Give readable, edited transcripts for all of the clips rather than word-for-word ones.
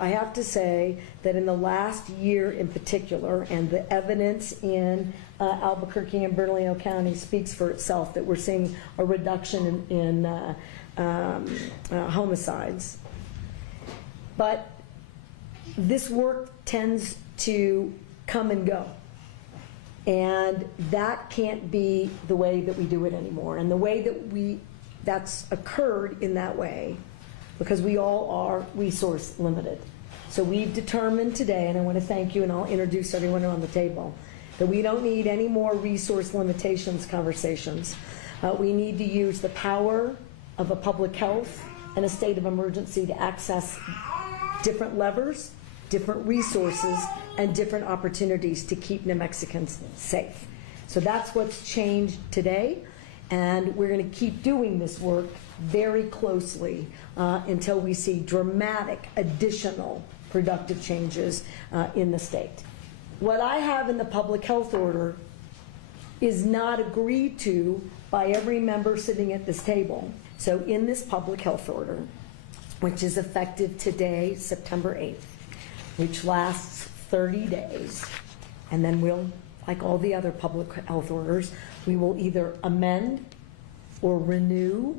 I have to say that in the last year in particular, and the evidence in Albuquerque and Bernalillo County speaks for itself, that we're seeing a reduction in homicides. But this work tends to come and go. And that can't be the way that we do it anymore. And the way that that's occurred in that way, because we all are resource limited. So we've determined today, and I want to thank you, and I'll introduce everyone on the table, that we don't need any more resource limitations conversations. We need to use the power of a public health and a state of emergency to access different levers, different resources, and different opportunities to keep New Mexicans safe. So that's what's changed today, and we're going to keep doing this work very closely until we see dramatic additional productive changes in the state. What I have in the public health order is not agreed to by every member sitting at this table. So in this public health order, which is effective today, September 8th, which lasts 30 days, and then we'll, like all the other public health orders, we will either amend or renew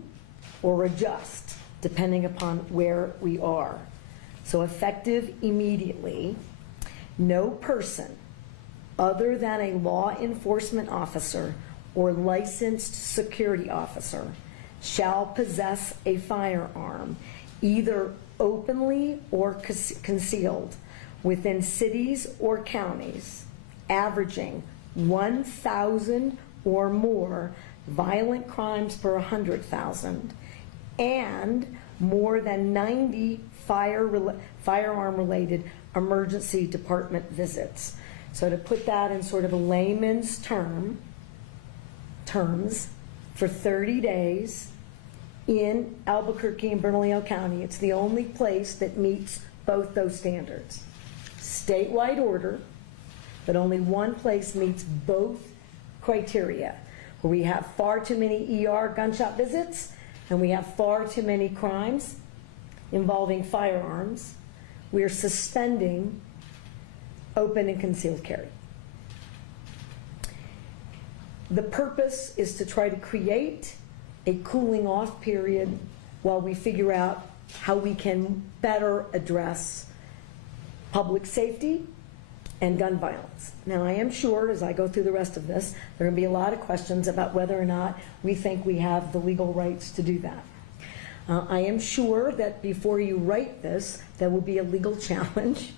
or adjust, depending upon where we are. So effective immediately, no person other than a law enforcement officer or licensed security officer shall possess a firearm, either openly or concealed, within cities or counties averaging 1,000 or more violent crimes per 100,000 and more than 90 firearm-related emergency department visits. So to put that in sort of a layman's terms, for 30 days in Albuquerque and Bernalillo County, it's the only place that meets both those standards. Statewide order, but only one place meets both criteria, where we have far too many ER gunshot visits and we have far too many crimes involving firearms. We are suspending open and concealed carry. The purpose is to try to create a cooling off period while we figure out how we can better address public safety and gun violence. Now, I am sure as I go through the rest of this, there are going to be a lot of questions about whether or not we think we have the legal rights to do that. I am sure that before you write this, there will be a legal challenge,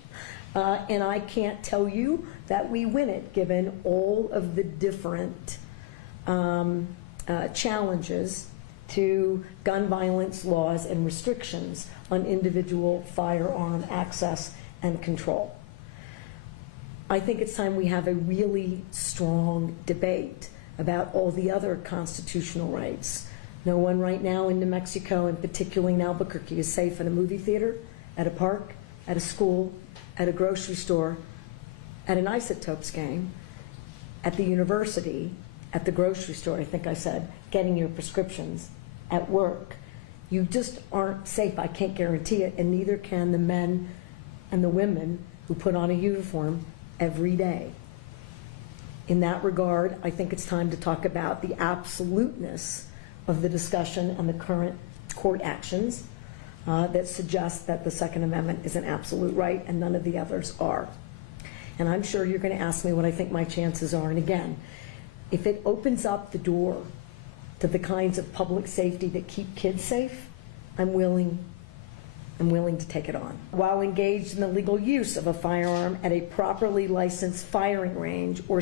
and I can't tell you that we win it, given all of the different challenges to gun violence laws and restrictions on individual firearm access and control. I think it's time we have a really strong debate about all the other constitutional rights. No one right now in New Mexico, and particularly in Albuquerque, is safe in a movie theater, at a park, at a school, at a grocery store, at an Isotopes game, at the university, at the grocery store, I think I said, getting your prescriptions, at work. You just aren't safe. I can't guarantee it, and neither can the men and the women who put on a uniform every day. In that regard, I think it's time to talk about the absoluteness of the discussion and the current court actions that suggest that the Second Amendment is an absolute right and none of the others are. And I'm sure you're going to ask me what I think my chances are. And again, if it opens up the door to the kinds of public safety that keep kids safe, I'm willing to take it on. While engaged in the legal use of a firearm at a properly licensed firing range or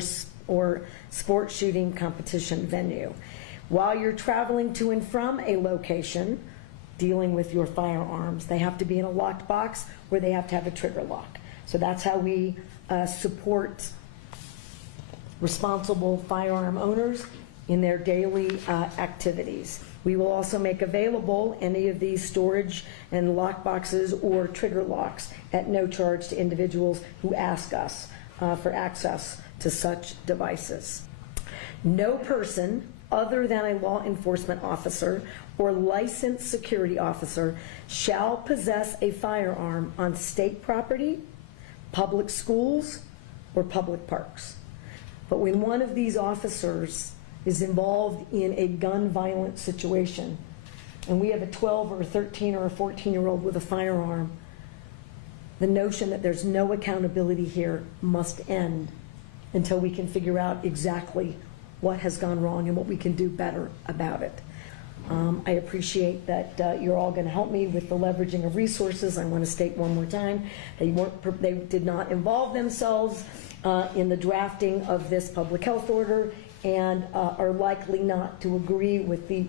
sport shooting competition venue. While you're traveling to and from a location dealing with your firearms, they have to be in a locked box where they have to have a trigger lock. So that's how we support responsible firearm owners in their daily activities. We will also make available any of these storage and lock boxes or trigger locks at no charge to individuals who ask us for access to such devices. No person other than a law enforcement officer or licensed security officer shall possess a firearm on state property, public schools, or public parks. But when one of these officers is involved in a gun violence situation, and we have a 12 or a 13 or a 14-year-old with a firearm, the notion that there's no accountability here must end until we can figure out exactly what has gone wrong and what we can do better about it. I appreciate that you're all going to help me with the leveraging of resources. I want to state one more time, they did not involve themselves in the drafting of this public health order and are likely not to agree with the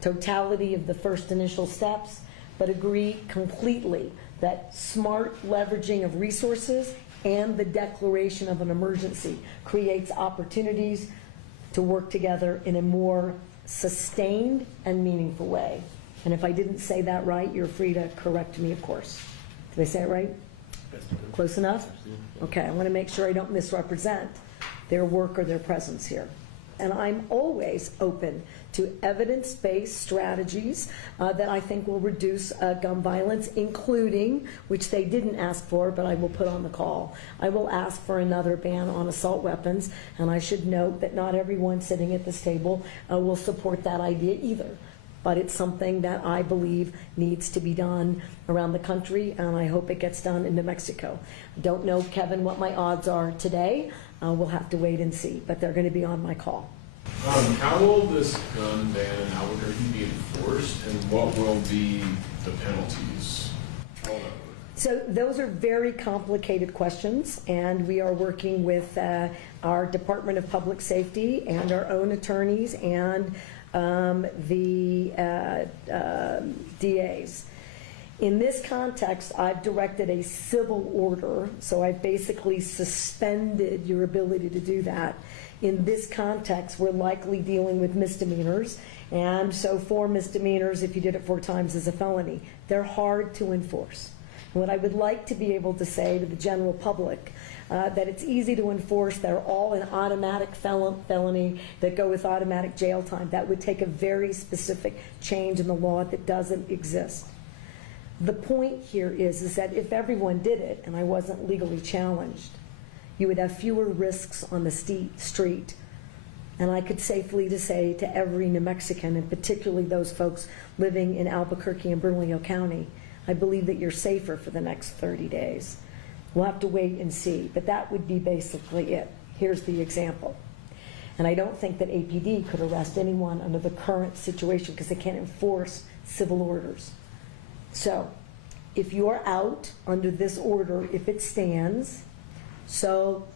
totality of the first initial steps, but agree completely that smart leveraging of resources and the declaration of an emergency creates opportunities to work together in a more sustained and meaningful way. And if I didn't say that right, you're free to correct me, of course. Did I say it right? Close enough? Okay, I want to make sure I don't misrepresent their work or their presence here. And I'm always open to evidence-based strategies that I think will reduce gun violence, including, which they didn't ask for, but I will put on the call, I will ask for another ban on assault weapons, and I should note that not everyone sitting at this table will support that idea either. But it's something that I believe needs to be done around the country, and I hope it gets done in New Mexico. I don't know, Kevin, what my odds are today. We'll have to wait and see, but they're going to be on my call. How will this gun ban in Albuquerque be enforced, and what will be the penalties? So those are very complicated questions, and we are working with our Department of Public Safety and our own attorneys and the DAs. In this context, I've directed a civil order, so I've basically suspended your ability to do that. In this context, we're likely dealing with misdemeanors, and so 4 misdemeanors, if you did it 4 times, is a felony. They're hard to enforce. What I would like to be able to say to the general public, that it's easy to enforce, they're all an automatic felony that go with automatic jail time. That would take a very specific change in the law that doesn't exist. The point here is that if everyone did it and I wasn't legally challenged, you would have fewer risks on the street. And I could safely say to every New Mexican, and particularly those folks living in Albuquerque and Bernalillo County, I believe that you're safer for the next 30 days. We'll have to wait and see, but that would be basically it. Here's the example. And I don't think that APD could arrest anyone under the current situation because they can't enforce civil orders. So if you're out under this order, if it stands, so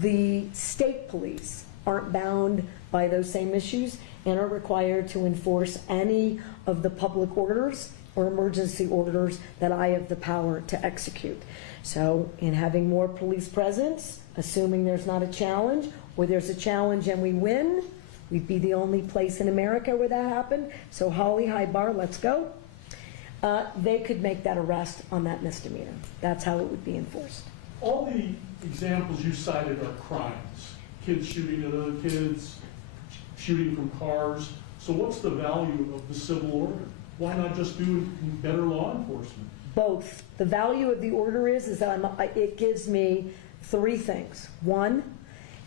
the state police aren't bound by those same issues and are required to enforce any of the public orders or emergency orders that I have the power to execute. So in having more police presence, assuming there's not a challenge, or there's a challenge and we win, we'd be the only place in America where that happened. So Holly, high bar, let's go. They could make that arrest on that misdemeanor. That's how it would be enforced. All the examples you cited are crimes. Kids shooting at other kids, shooting from cars. So what's the value of the civil order? Why not just do better law enforcement? Both. The value of the order is that it gives me 3 things. 1,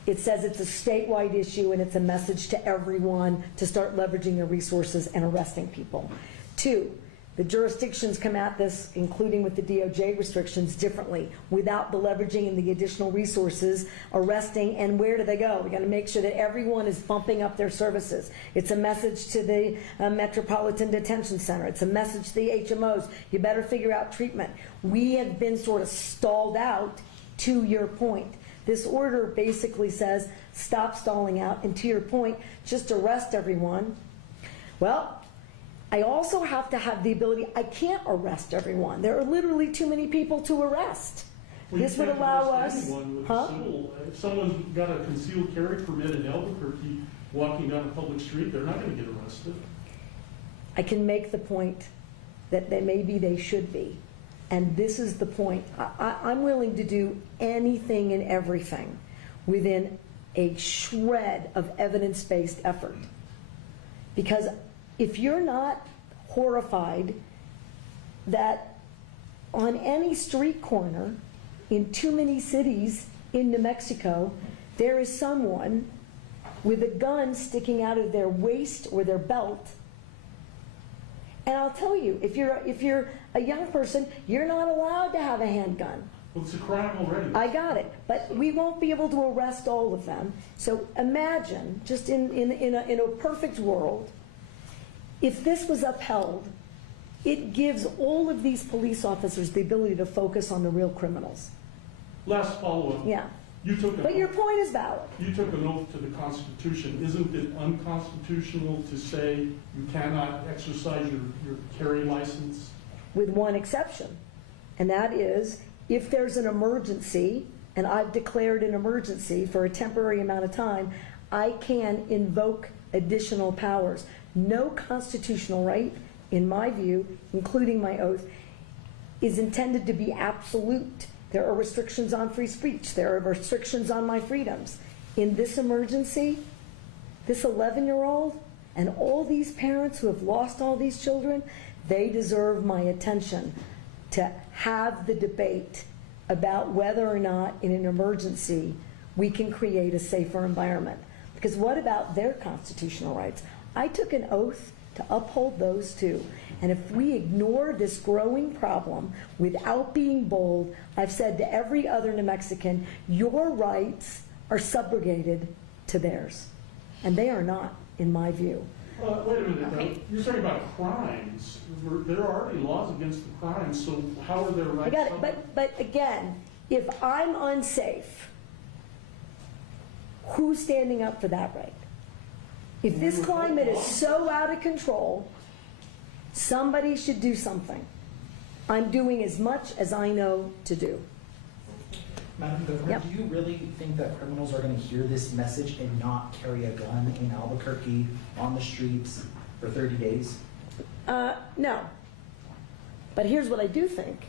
it says it's a statewide issue and it's a message to everyone to start leveraging their resources and arresting people. 2, the jurisdictions come at this, including with the DOJ restrictions, differently, without the leveraging and the additional resources, arresting, and where do they go? We got to make sure that everyone is bumping up their services. It's a message to the Metropolitan Detention Center. It's a message to the HMOs. You better figure out treatment. We have been sort of stalled out, to your point. This order basically says, stop stalling out, and to your point, just arrest everyone. Well, I also have to have the ability, I can't arrest everyone. There are literally too many people to arrest. Well, this would allow us, if someone's got a concealed carry permit in Albuquerque walking down a public street, they're not going to get arrested. I can make the point that maybe they should be. And this is the point. I'm willing to do anything and everything within a shred of evidence-based effort. Because if you're not horrified that on any street corner in too many cities in New Mexico, there is someone with a gun sticking out of their waist or their belt. And I'll tell you, if you're a young person, you're not allowed to have a handgun. Well, it's a crime already. I got it, but we won't be able to arrest all of them. So imagine, just in a perfect world, if this was upheld, it gives all of these police officers the ability to focus on the real criminals. Last follow-up. Yeah. But your point is valid. You took an oath to the Constitution. Isn't it unconstitutional to say you cannot exercise your carry license? With one exception, and that is if there's an emergency, and I've declared an emergency for a temporary amount of time, I can invoke additional powers. No constitutional right, in my view, including my oath, is intended to be absolute. There are restrictions on free speech. There are restrictions on my freedoms. In this emergency, this 11-year-old and all these parents who have lost all these children, they deserve my attention to have the debate about whether or not in an emergency we can create a safer environment. Because what about their constitutional rights? I took an oath to uphold those too. And if we ignore this growing problem without being bold, I've said to every other New Mexican, your rights are subrogated to theirs. And they are not, in my view. Wait a minute. Okay. You're talking about crimes. There are already laws against the crimes, so how are their rights? I got it. But again, if I'm unsafe, who's standing up for that right? If this climate is so out of control, somebody should do something. I'm doing as much as I know to do. Madam Governor, Yep. do you really think that criminals are going to hear this message and not carry a gun in Albuquerque on the streets for 30 days? No. But here's what I do think.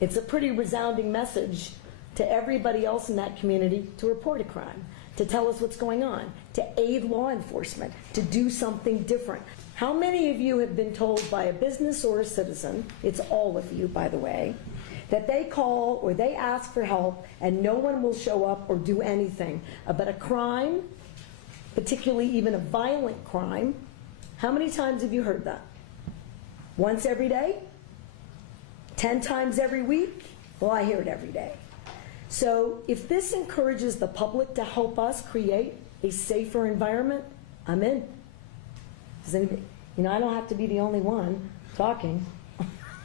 It's a pretty resounding message to everybody else in that community to report a crime, to tell us what's going on, to aid law enforcement, to do something different. How many of you have been told by a business or a citizen, it's all of you, by the way, that they call or they ask for help and no one will show up or do anything about a crime, particularly even a violent crime? How many times have you heard that? Once every day? 10 times every week? Well, I hear it every day. So if this encourages the public to help us create a safer environment, I'm in. Does anybody, I don't have to be the only one talking.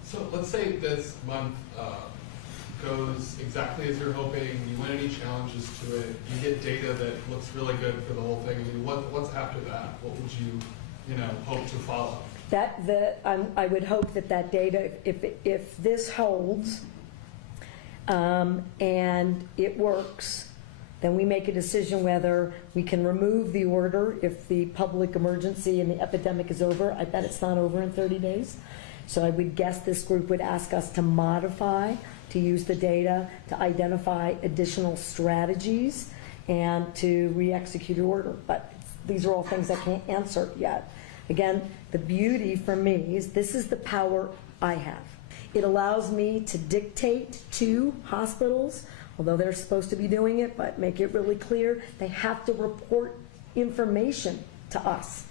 So let's say this month goes exactly as you're hoping, you win any challenges to it, you get data that looks really good for the whole thing. I mean, what's after that? What would you hope to follow? I would hope that data, if this holds and it works, then we make a decision whether we can remove the order if the public emergency and the epidemic is over. I bet it's not over in 30 days. So I would guess this group would ask us to modify, to use the data, to identify additional strategies, and to re-execute the order. But these are all things I can't answer yet. Again, the beauty for me is this is the power I have. It allows me to dictate to hospitals, although they're supposed to be doing it, but make it really clear, they have to report information to us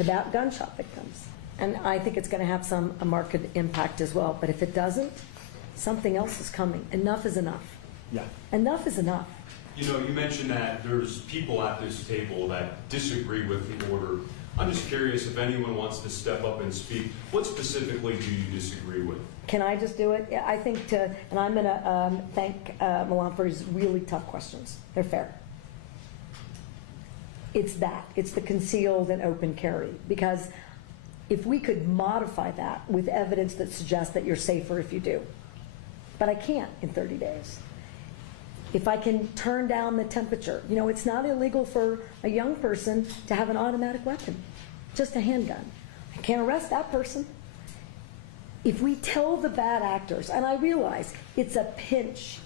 about gunshot victims. And I think it's going to have a market impact as well. But if it doesn't, something else is coming. Enough is enough. Yeah. Enough is enough. You mentioned that there's people at this table that disagree with the order. I'm just curious if anyone wants to step up and speak. What specifically do you disagree with? Can I just do it? Yeah, I think and I'm going to thank Milan for his really tough questions. They're fair. It's the concealed and open carry. Because if we could modify that with evidence that suggests that you're safer if you do. But I can't in 30 days. If I can turn down the temperature. It's not illegal for a young person to have an automatic weapon, just a handgun. I can't arrest that person. If we tell the bad actors, and I realize it's a pinch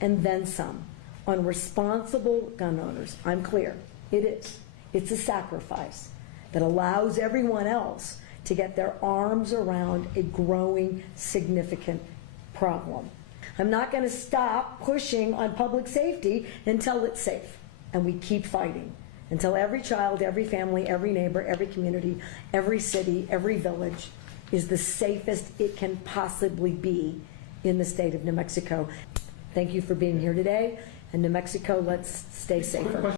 and then some on responsible gun owners, I'm clear, it is. It's a sacrifice that allows everyone else to get their arms around a growing, significant problem. I'm not going to stop pushing on public safety until it's safe, and we keep fighting until every child, every family, every neighbor, every community, every city, every village is the safest it can possibly be in the state of New Mexico. Thank you for being here today, and New Mexico, let's stay safer.